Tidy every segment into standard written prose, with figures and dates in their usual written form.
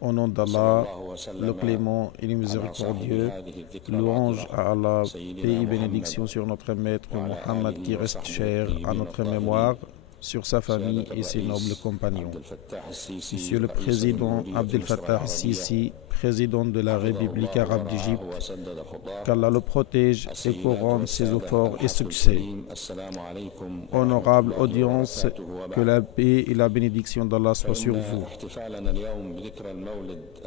Au nom d'Allah, le clément et le miséricordieux, louange à Allah, paix et bénédiction sur notre maître Muhammad qui reste cher à notre mémoire, sur sa famille et ses nobles compagnons. Monsieur le Président Abdel Fattah al-Sisi, président de la République arabe d'Égypte, qu'Allah le protège et couronne ses efforts et succès. Honorable audience, que la paix et la bénédiction d'Allah soient sur vous.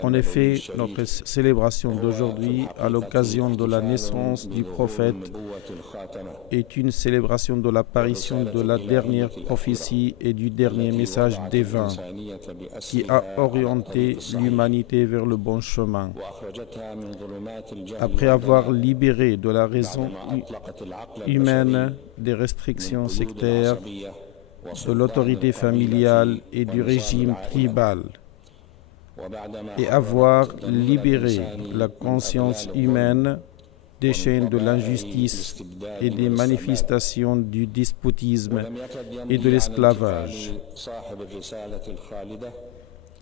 En effet, notre célébration d'aujourd'hui, à l'occasion de la naissance du prophète, est une célébration de l'apparition de la dernière prophétie et du dernier message divin qui a orienté l'humanité vers le bon chemin. Après avoir libéré de la raison humaine des restrictions sectaires, de l'autorité familiale et du régime tribal, et avoir libéré la conscience humaine des chaînes de l'injustice et des manifestations du despotisme et de l'esclavage.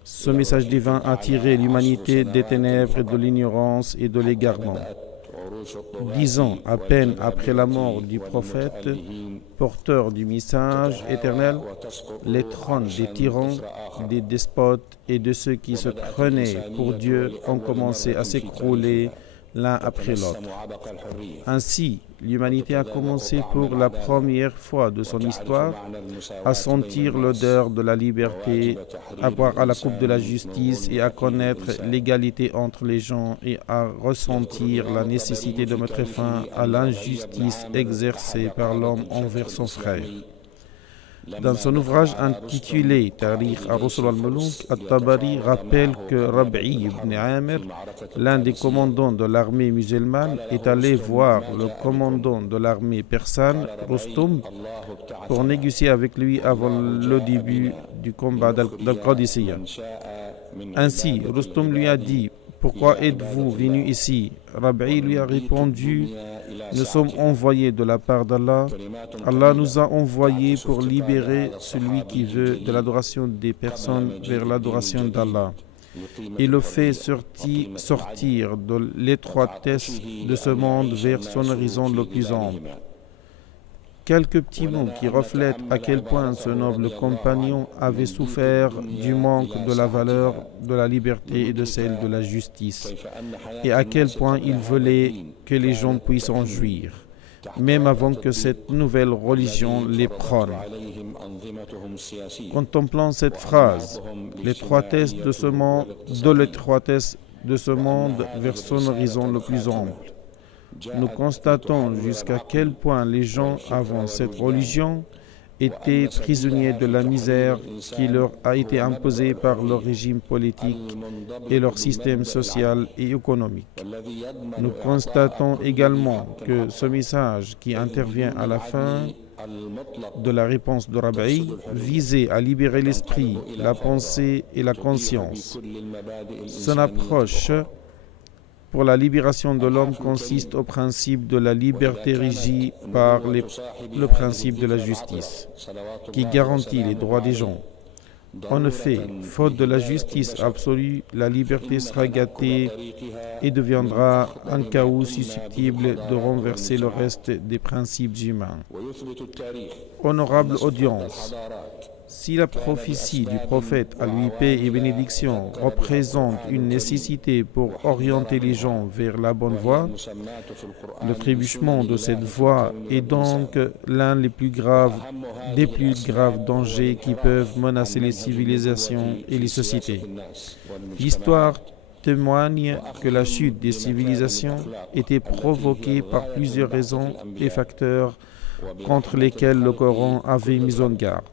Ce message divin a tiré l'humanité des ténèbres, de l'ignorance et de l'égarement. 10 ans à peine après la mort du prophète, porteur du message éternel, les trônes des tyrans, des despotes et de ceux qui se prenaient pour Dieu ont commencé à s'écrouler l'un après l'autre. Ainsi, l'humanité a commencé pour la première fois de son histoire à sentir l'odeur de la liberté, à boire à la coupe de la justice et à connaître l'égalité entre les gens et à ressentir la nécessité de mettre fin à l'injustice exercée par l'homme envers son frère. Dans son ouvrage intitulé Tarikh al-Rusul al-Muluk, At-Tabari rappelle que Rab'i ibn Amir, l'un des commandants de l'armée musulmane, est allé voir le commandant de l'armée persane, Rustum, pour négocier avec lui avant le début du combat d'Al-Qadisiyya. Ainsi, Rustum lui a dit: pourquoi êtes-vous venu ici? Rab'i lui a répondu: nous sommes envoyés de la part d'Allah. Allah nous a envoyés pour libérer celui qui veut de l'adoration des personnes vers l'adoration d'Allah et le fait sortir de l'étroitesse de ce monde vers son horizon le plus ample. Quelques petits mots qui reflètent à quel point ce noble compagnon avait souffert du manque de la valeur de la liberté et de celle de la justice, et à quel point il voulait que les gens puissent en jouir, même avant que cette nouvelle religion les prône. Contemplant cette phrase, l'étroitesse de ce monde vers son horizon le plus ample, nous constatons jusqu'à quel point les gens avant cette religion étaient prisonniers de la misère qui leur a été imposée par leur régime politique et leur système social et économique. Nous constatons également que ce message qui intervient à la fin de la réponse de Rab'i visait à libérer l'esprit, la pensée et la conscience. Son approche pour la libération de l'homme consiste au principe de la liberté régie par le principe de la justice, qui garantit les droits des gens. En effet, faute de la justice absolue, la liberté sera gâtée et deviendra un chaos susceptible de renverser le reste des principes humains. Honorable audience, si la prophétie du prophète, à lui paix et bénédiction, représente une nécessité pour orienter les gens vers la bonne voie, le trébuchement de cette voie est donc l'un des plus graves dangers qui peuvent menacer les civilisations et les sociétés. L'histoire témoigne que la chute des civilisations était provoquée par plusieurs raisons et facteurs contre lesquels le Coran avait mis en garde.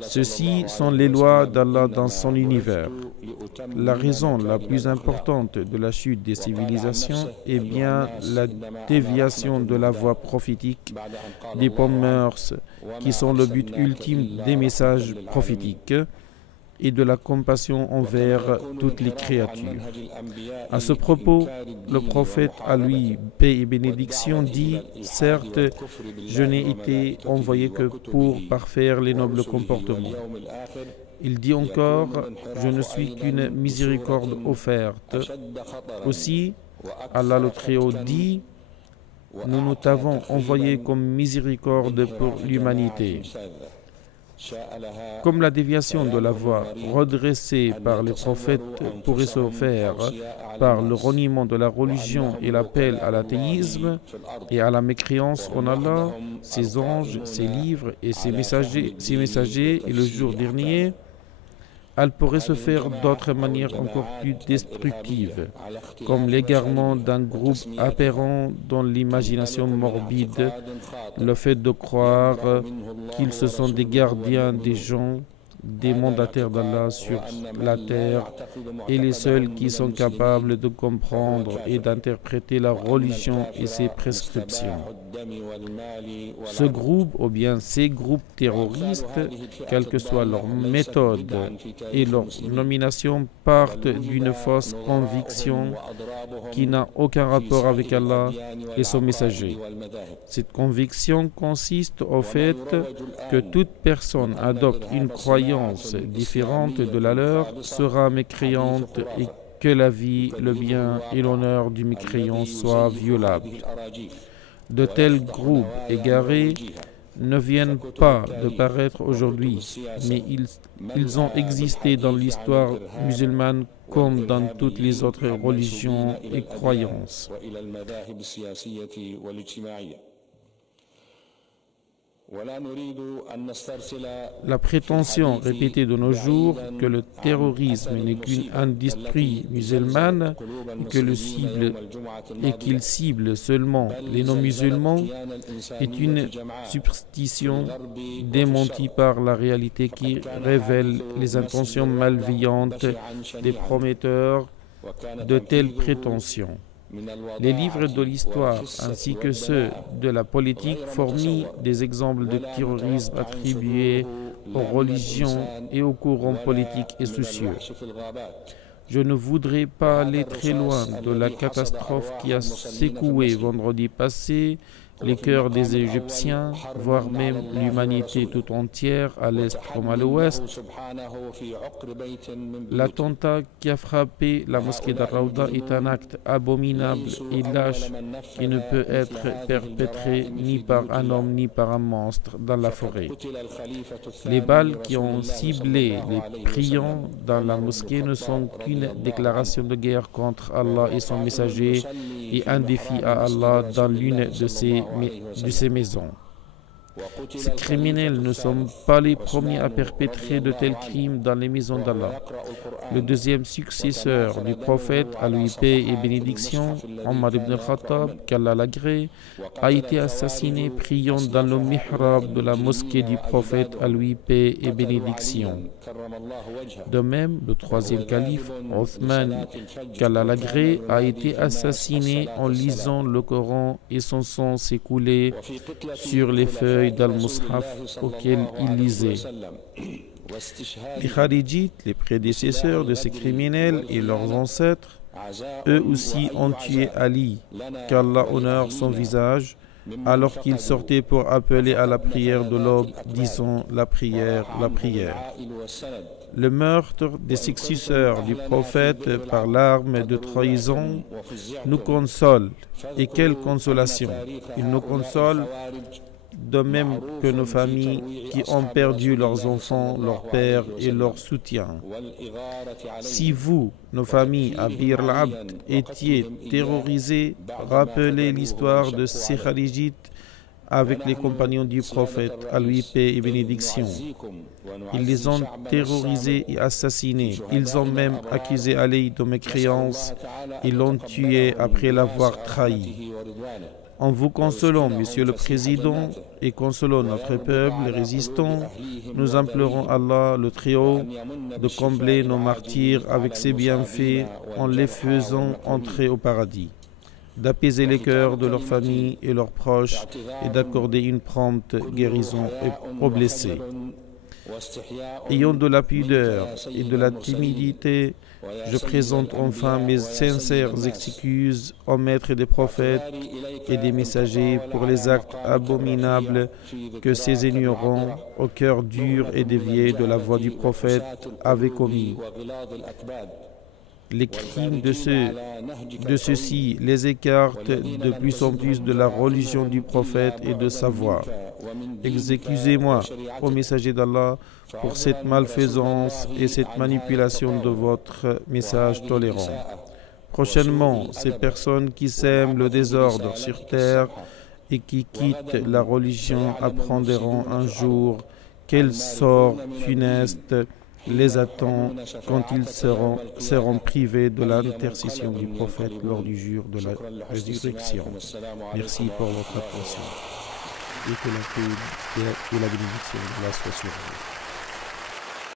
Ceci sont les lois d'Allah dans son univers. La raison la plus importante de la chute des civilisations est bien la déviation de la voie prophétique des bonnes mœurs, qui sont le but ultime des messages prophétiques, et de la compassion envers toutes les créatures. À ce propos, le prophète, à lui paix et bénédiction, dit « Certes, je n'ai été envoyé que pour parfaire les nobles comportements. » Il dit encore « Je ne suis qu'une miséricorde offerte. » Aussi, Allah le Très-Haut dit « Nous t'avons envoyé comme miséricorde pour l'humanité. » Comme la déviation de la voie redressée par les prophètes pourrait se faire par le reniement de la religion et l'appel à l'athéisme et à la mécréance en Allah, ses anges, ses livres et ses messagers et le jour dernier, elle pourrait se faire d'autres manières encore plus destructives, comme l'égarement d'un groupe apparent dans l'imagination morbide, le fait de croire qu'ils se sont des gardiens des gens, des mandataires d'Allah sur la terre et les seuls qui sont capables de comprendre et d'interpréter la religion et ses prescriptions. Ce groupe ou bien ces groupes terroristes, quelle que soit leur méthode et leur nomination, partent d'une fausse conviction qui n'a aucun rapport avec Allah et son messager. Cette conviction consiste au fait que toute personne adopte une croyance différente de la leur sera mécréante et que la vie, le bien et l'honneur du mécréant soient violables. De tels groupes égarés ne viennent pas de paraître aujourd'hui, mais ils ont existé dans l'histoire musulmane comme dans toutes les autres religions et croyances. La prétention répétée de nos jours que le terrorisme n'est qu'une industrie musulmane et qu'il cible seulement les non-musulmans est une superstition démentie par la réalité qui révèle les intentions malveillantes des prometteurs de telles prétentions. Les livres de l'histoire ainsi que ceux de la politique fournissent des exemples de terrorisme attribués aux religions et aux courants politiques et sociaux. Je ne voudrais pas aller très loin de la catastrophe qui a secoué vendredi passé les cœurs des Égyptiens, voire même l'humanité tout entière, à l'est comme à l'ouest. L'attentat qui a frappé la mosquée d'Al-Rawda est un acte abominable et lâche qui ne peut être perpétré ni par un homme ni par un monstre dans la forêt. Les balles qui ont ciblé les priants dans la mosquée ne sont qu'une déclaration de guerre contre Allah et son messager et un défi à Allah dans l'une de ces maisons. Ces criminels ne sont pas les premiers à perpétrer de tels crimes dans les maisons d'Allah. Le deuxième successeur du prophète, à lui paix et bénédiction, Omar ibn al-Khattab, qu'Allah l'agrée, a été assassiné priant dans le mihrab de la mosquée du prophète, à lui paix et bénédiction. De même, le troisième calife, Othman, qu'Allah l'agrée, a été assassiné en lisant le Coran et son sang s'est coulé sur les feuilles d'Al-Mushaf auquel il lisait. Les Kharijites, les prédécesseurs de ces criminels et leurs ancêtres, eux aussi ont tué Ali, qu'Allah honore son visage, alors qu'il sortait pour appeler à la prière de l'aube, disant la prière, la prière. Le meurtre des successeurs du prophète par l'arme de trahison nous console. Et quelle consolation! Il nous console de même que nos familles qui ont perdu leurs enfants, leurs pères et leur soutien. Si vous, nos familles à Bir al-Abd, étiez terrorisés, rappelez l'histoire de ces Kharijites avec les compagnons du prophète, à lui paix et bénédiction. Ils les ont terrorisés et assassinés. Ils ont même accusé Ali de mécréance et l'ont tué après l'avoir trahi. En vous consolant, Monsieur le Président, et consolant notre peuple résistant, nous implorons Allah, le Très-Haut, de combler nos martyrs avec ses bienfaits en les faisant entrer au paradis, d'apaiser les cœurs de leurs familles et leurs proches et d'accorder une prompte guérison aux blessés. Ayant de la pudeur et de la timidité, je présente enfin mes sincères excuses au maître des prophètes et des messagers pour les actes abominables que ces ignorants, au cœur dur et dévié de la voie du prophète, avaient commis. Les crimes de ceux-ci les écartent de plus en plus de la religion du prophète et de sa voie. Excusez-moi, ô messager d'Allah, pour cette malfaisance et cette manipulation de votre message tolérant. Prochainement, ces personnes qui sèment le désordre sur terre et qui quittent la religion apprendront un jour quel sort funeste les attend quand ils seront privés de l'intercession du prophète lors du jour de la résurrection. Merci pour votre attention et que la paix et la bénédiction de Allah soient sur vous.